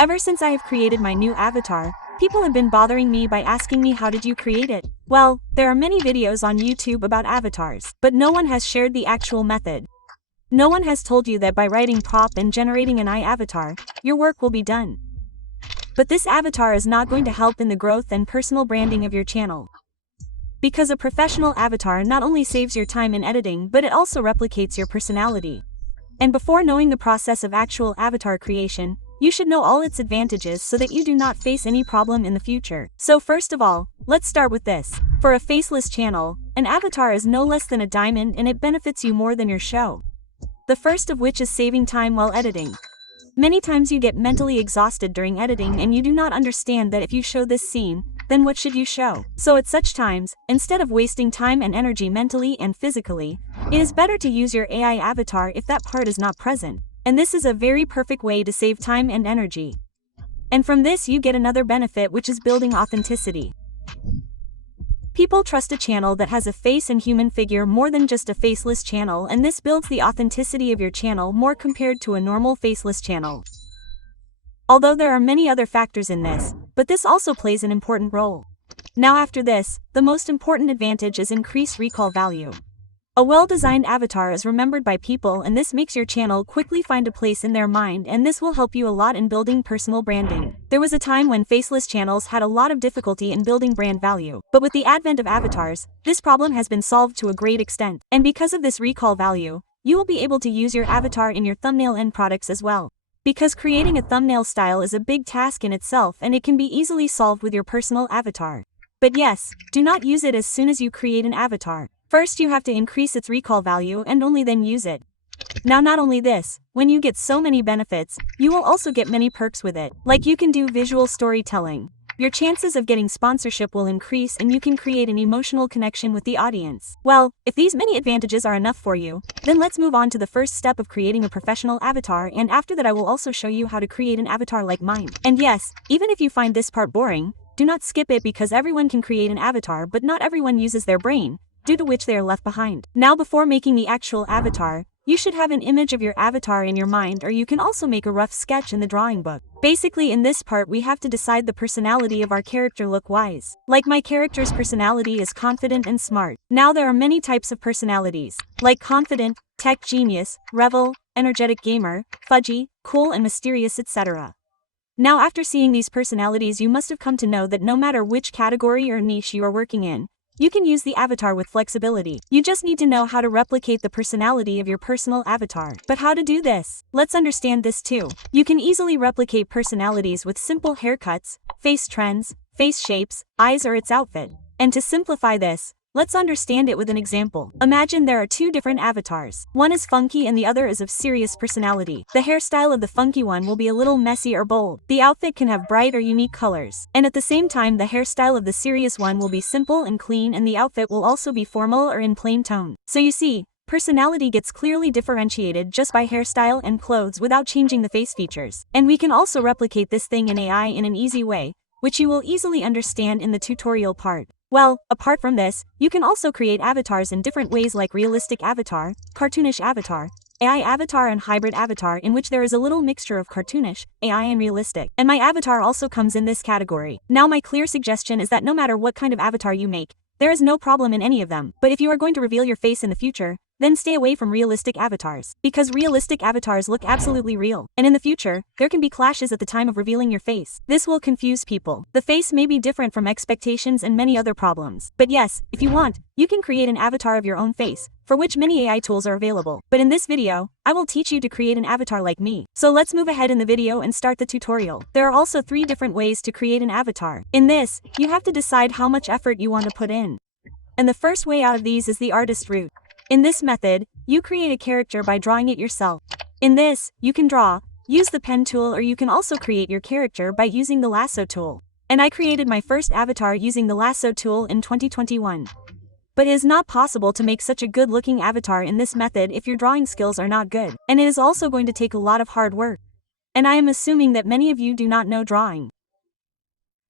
Ever since I have created my new avatar, people have been bothering me by asking me how did you create it? Well, there are many videos on YouTube about avatars, but no one has shared the actual method. No one has told you that by writing prop and generating an avatar, your work will be done. But this avatar is not going to help in the growth and personal branding of your channel. Because a professional avatar not only saves your time in editing, but it also replicates your personality. And before knowing the process of actual avatar creation, you should know all its advantages so that you do not face any problem in the future. So first of all, let's start with this. For a faceless channel, an avatar is no less than a diamond and it benefits you more than your show. The first of which is saving time while editing. Many times you get mentally exhausted during editing and you do not understand that if you show this scene, then what should you show? So at such times, instead of wasting time and energy mentally and physically, it is better to use your AI avatar if that part is not present. And this is a very perfect way to save time and energy. And from this you get another benefit, which is building authenticity. People trust a channel that has a face and human figure more than just a faceless channel, and this builds the authenticity of your channel more compared to a normal faceless channel. Although there are many other factors in this, but this also plays an important role. Now after this, the most important advantage is increased recall value. A well-designed avatar is remembered by people, and this makes your channel quickly find a place in their mind, and this will help you a lot in building personal branding. There was a time when faceless channels had a lot of difficulty in building brand value, but with the advent of avatars, this problem has been solved to a great extent. And because of this recall value, you will be able to use your avatar in your thumbnail end products as well. Because creating a thumbnail style is a big task in itself, and it can be easily solved with your personal avatar. But yes, do not use it as soon as you create an avatar. First you have to increase its recall value and only then use it. Now not only this, when you get so many benefits, you will also get many perks with it. Like you can do visual storytelling. Your chances of getting sponsorship will increase and you can create an emotional connection with the audience. Well, if these many advantages are enough for you, then let's move on to the first step of creating a professional avatar, and after that I will also show you how to create an avatar like mine. And yes, even if you find this part boring, do not skip it because everyone can create an avatar, but not everyone uses their brain, due to which they are left behind. Now before making the actual avatar, you should have an image of your avatar in your mind, or you can also make a rough sketch in the drawing book. Basically in this part we have to decide the personality of our character look-wise. Like my character's personality is confident and smart. Now there are many types of personalities, like confident, tech genius, rebel, energetic gamer, fudgy, cool and mysterious, etc. Now after seeing these personalities you must have come to know that no matter which category or niche you are working in, you can use the avatar with flexibility. You just need to know how to replicate the personality of your personal avatar. But how to do this? Let's understand this too. You can easily replicate personalities with simple haircuts, face trends, face shapes, eyes or its outfit. And to simplify this, let's understand it with an example. Imagine there are two different avatars. One is funky and the other is of serious personality. The hairstyle of the funky one will be a little messy or bold. The outfit can have bright or unique colors. And at the same time the hairstyle of the serious one will be simple and clean, and the outfit will also be formal or in plain tone. So you see, personality gets clearly differentiated just by hairstyle and clothes without changing the face features. And we can also replicate this thing in AI in an easy way, which you will easily understand in the tutorial part. Well, apart from this, you can also create avatars in different ways, like realistic avatar, cartoonish avatar, AI avatar and hybrid avatar, in which there is a little mixture of cartoonish, AI and realistic. And my avatar also comes in this category. Now my clear suggestion is that no matter what kind of avatar you make, there is no problem in any of them. But if you are going to reveal your face in the future, then stay away from realistic avatars. Because realistic avatars look absolutely real. And in the future, there can be clashes at the time of revealing your face. This will confuse people. The face may be different from expectations and many other problems. But yes, if you want, you can create an avatar of your own face, for which many AI tools are available. But in this video, I will teach you to create an avatar like me. So let's move ahead in the video and start the tutorial. There are also 3 different ways to create an avatar. In this, you have to decide how much effort you want to put in. And the first way out of these is the artist route. In this method, you create a character by drawing it yourself. In this, you can draw, use the pen tool, or you can also create your character by using the lasso tool. And I created my first avatar using the lasso tool in 2021. But it is not possible to make such a good looking avatar in this method if your drawing skills are not good. And it is also going to take a lot of hard work. And I am assuming that many of you do not know drawing.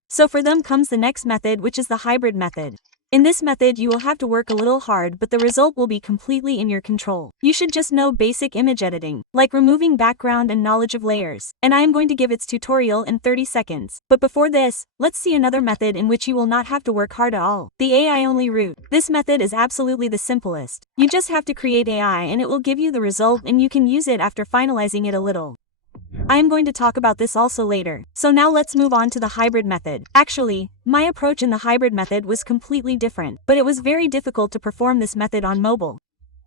So for them comes the next method, which is the hybrid method. In this method you will have to work a little hard, but the result will be completely in your control. You should just know basic image editing, like removing background and knowledge of layers, and I am going to give its tutorial in 30 seconds. But before this, let's see another method in which you will not have to work hard at all. The AI only route. This method is absolutely the simplest. You just have to create AI and it will give you the result, and you can use it after finalizing it a little. I am going to talk about this also later. So now let's move on to the hybrid method. Actually, my approach in the hybrid method was completely different, but it was very difficult to perform this method on mobile.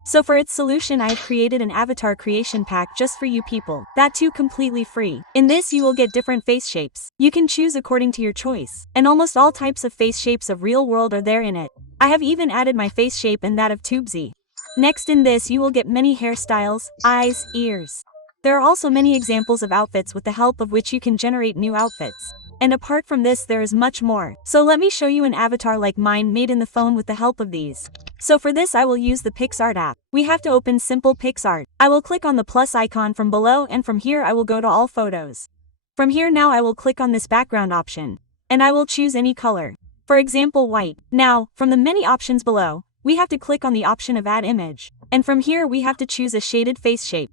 So for its solution I have created an avatar creation pack just for you people, that too completely free. In this you will get different face shapes. You can choose according to your choice, and almost all types of face shapes of real world are there in it. I have even added my face shape and that of Tubesy. Next in this you will get many hairstyles, eyes, ears. There are also many examples of outfits with the help of which you can generate new outfits. And apart from this there is much more. So let me show you an avatar like mine made in the phone with the help of these. So for this I will use the PixArt app. We have to open Simple PixArt. I will click on the plus icon from below, and from here I will go to all photos. From here now I will click on this background option. And I will choose any color. For example white. Now, from the many options below, we have to click on the option of add image. And from here we have to choose a shaded face shape.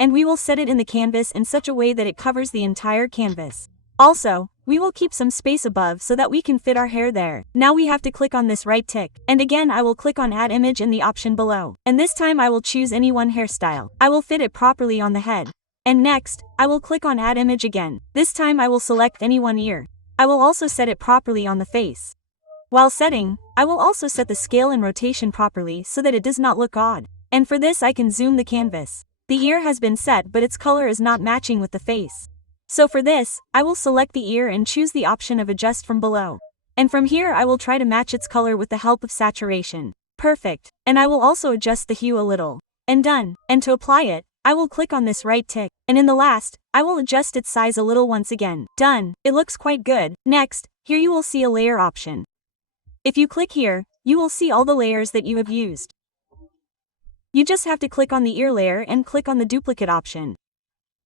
And we will set it in the canvas in such a way that it covers the entire canvas. Also, we will keep some space above so that we can fit our hair there. Now we have to click on this right tick, and again I will click on add image in the option below. And this time I will choose any one hairstyle. I will fit it properly on the head. And next, I will click on add image again. This time I will select any one ear. I will also set it properly on the face. While setting, I will also set the scale and rotation properly so that it does not look odd. And for this I can zoom the canvas. The ear has been set but its color is not matching with the face. So for this, I will select the ear and choose the option of adjust from below. And from here I will try to match its color with the help of saturation. Perfect. And I will also adjust the hue a little. And done. And to apply it, I will click on this right tick. And in the last, I will adjust its size a little once again. Done. It looks quite good. Next, here you will see a layer option. If you click here, you will see all the layers that you have used. You just have to click on the ear layer and click on the duplicate option.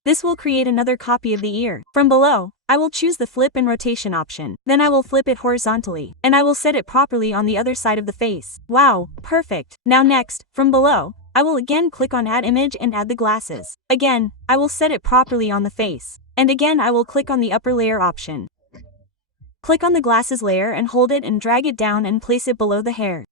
This will create another copy of the ear. From below, I will choose the flip and rotation option. Then I will flip it horizontally, and I will set it properly on the other side of the face. Wow, perfect. Now next, from below, I will again click on add image and add the glasses. Again, I will set it properly on the face. And again I will click on the upper layer option. Click on the glasses layer and hold it and drag it down and place it below the hair.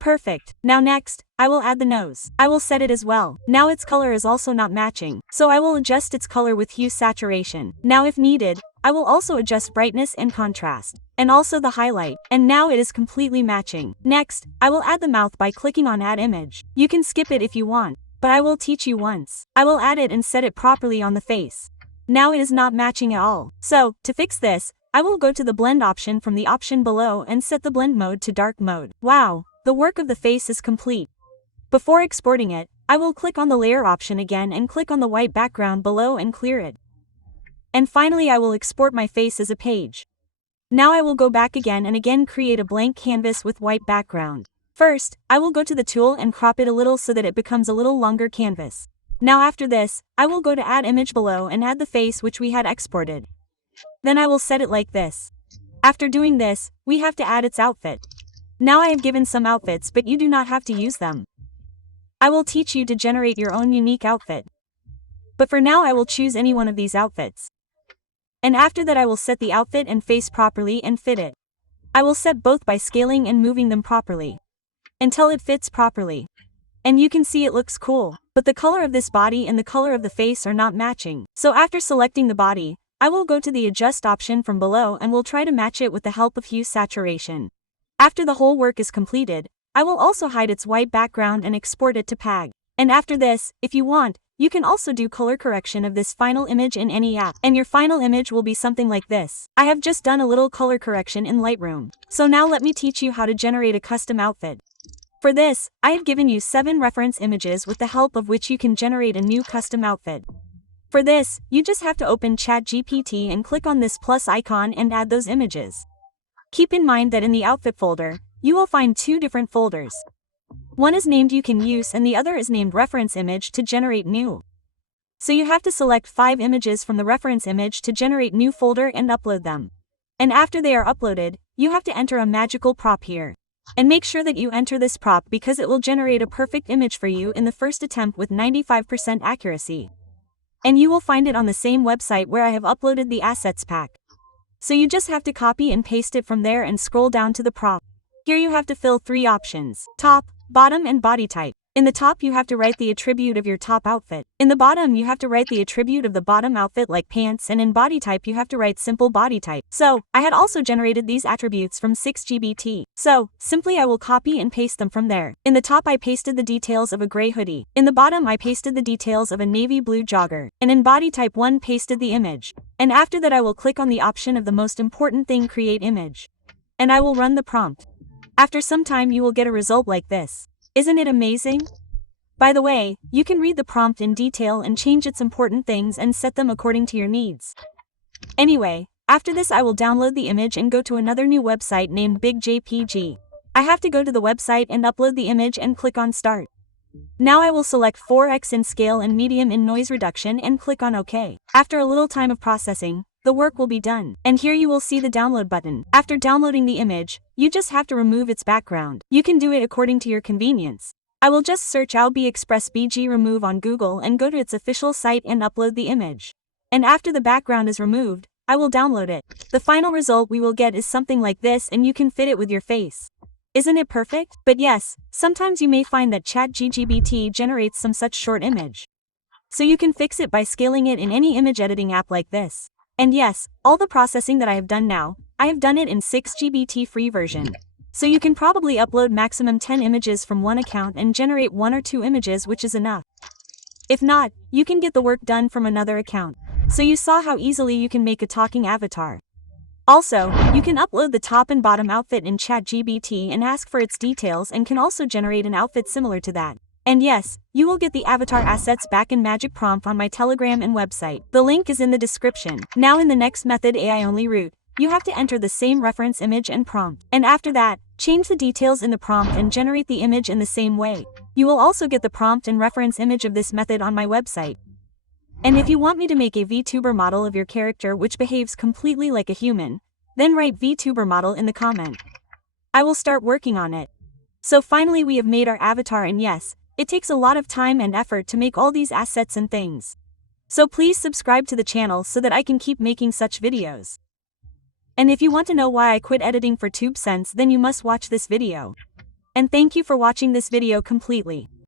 Perfect. Now next, I will add the nose. I will set it as well. Now its color is also not matching, so I will adjust its color with hue saturation. Now if needed, I will also adjust brightness and contrast, and also the highlight, and now it is completely matching. Next, I will add the mouth by clicking on add image. You can skip it if you want, but I will teach you once. I will add it and set it properly on the face. Now it is not matching at all. So, to fix this, I will go to the blend option from the option below and set the blend mode to dark mode. Wow! The work of the face is complete. Before exporting it, I will click on the layer option again and click on the white background below and clear it. And finally I will export my face as a page. Now I will go back again and again create a blank canvas with white background. First, I will go to the tool and crop it a little so that it becomes a little longer canvas. Now after this, I will go to add image below and add the face which we had exported. Then I will set it like this. After doing this, we have to add its outfit. Now I have given some outfits but you do not have to use them. I will teach you to generate your own unique outfit. But for now I will choose any one of these outfits. And after that I will set the outfit and face properly and fit it. I will set both by scaling and moving them properly. Until it fits properly. And you can see it looks cool. But the color of this body and the color of the face are not matching. So after selecting the body, I will go to the adjust option from below and will try to match it with the help of hue saturation. After the whole work is completed, I will also hide its white background and export it to PAG. And after this, if you want, you can also do color correction of this final image in any app. And your final image will be something like this. I have just done a little color correction in Lightroom. So now let me teach you how to generate a custom outfit. For this, I have given you 7 reference images with the help of which you can generate a new custom outfit. For this, you just have to open ChatGPT and click on this plus icon and add those images. Keep in mind that in the outfit folder, you will find 2 different folders. One is named you can use and the other is named reference image to generate new. So you have to select 5 images from the reference image to generate new folder and upload them. And after they are uploaded, you have to enter a magical prop here. And make sure that you enter this prompt because it will generate a perfect image for you in the first attempt with 95% accuracy. And you will find it on the same website where I have uploaded the assets pack. So you just have to copy and paste it from there and scroll down to the prompt. Here you have to fill 3 options: top, bottom and body type. In the top you have to write the attribute of your top outfit. In the bottom you have to write the attribute of the bottom outfit like pants, and in body type you have to write simple body type. So, I had also generated these attributes from 6GBT. So, simply I will copy and paste them from there. In the top I pasted the details of a gray hoodie. In the bottom I pasted the details of a navy blue jogger. And in body type 1 pasted the image. And after that I will click on the option of the most important thing, create image. And I will run the prompt. After some time you will get a result like this. Isn't it amazing? By the way, you can read the prompt in detail and change its important things and set them according to your needs. Anyway, after this I will download the image and go to another new website named BigJPG. I have to go to the website and upload the image and click on Start. Now I will select 4x in scale and medium in noise reduction and click on OK. After a little time of processing, the work will be done. And here you will see the download button. After downloading the image, you just have to remove its background. You can do it according to your convenience. I will just search AliExpress BG remove on Google and go to its official site and upload the image. And after the background is removed, I will download it. The final result we will get is something like this, and you can fit it with your face. Isn't it perfect? But yes, sometimes you may find that ChatGPT generates some such short image. So you can fix it by scaling it in any image editing app like this. And yes, all the processing that I have done now, I have done it in 6GBT free version. So you can probably upload maximum 10 images from one account and generate 1 or 2 images, which is enough. If not, you can get the work done from another account. So you saw how easily you can make a talking avatar. Also, you can upload the top and bottom outfit in ChatGPT and ask for its details, and can also generate an outfit similar to that. And yes, you will get the avatar assets back in Magic Prompt on my Telegram and website. The link is in the description. Now in the next method, AI only route, you have to enter the same reference image and prompt. And after that, change the details in the prompt and generate the image in the same way. You will also get the prompt and reference image of this method on my website. And if you want me to make a VTuber model of your character which behaves completely like a human, then write VTuber model in the comment. I will start working on it. So finally we have made our avatar, and yes, it takes a lot of time and effort to make all these assets and things. So please subscribe to the channel so that I can keep making such videos. And if you want to know why I quit editing for TubeSense, then you must watch this video. And thank you for watching this video completely.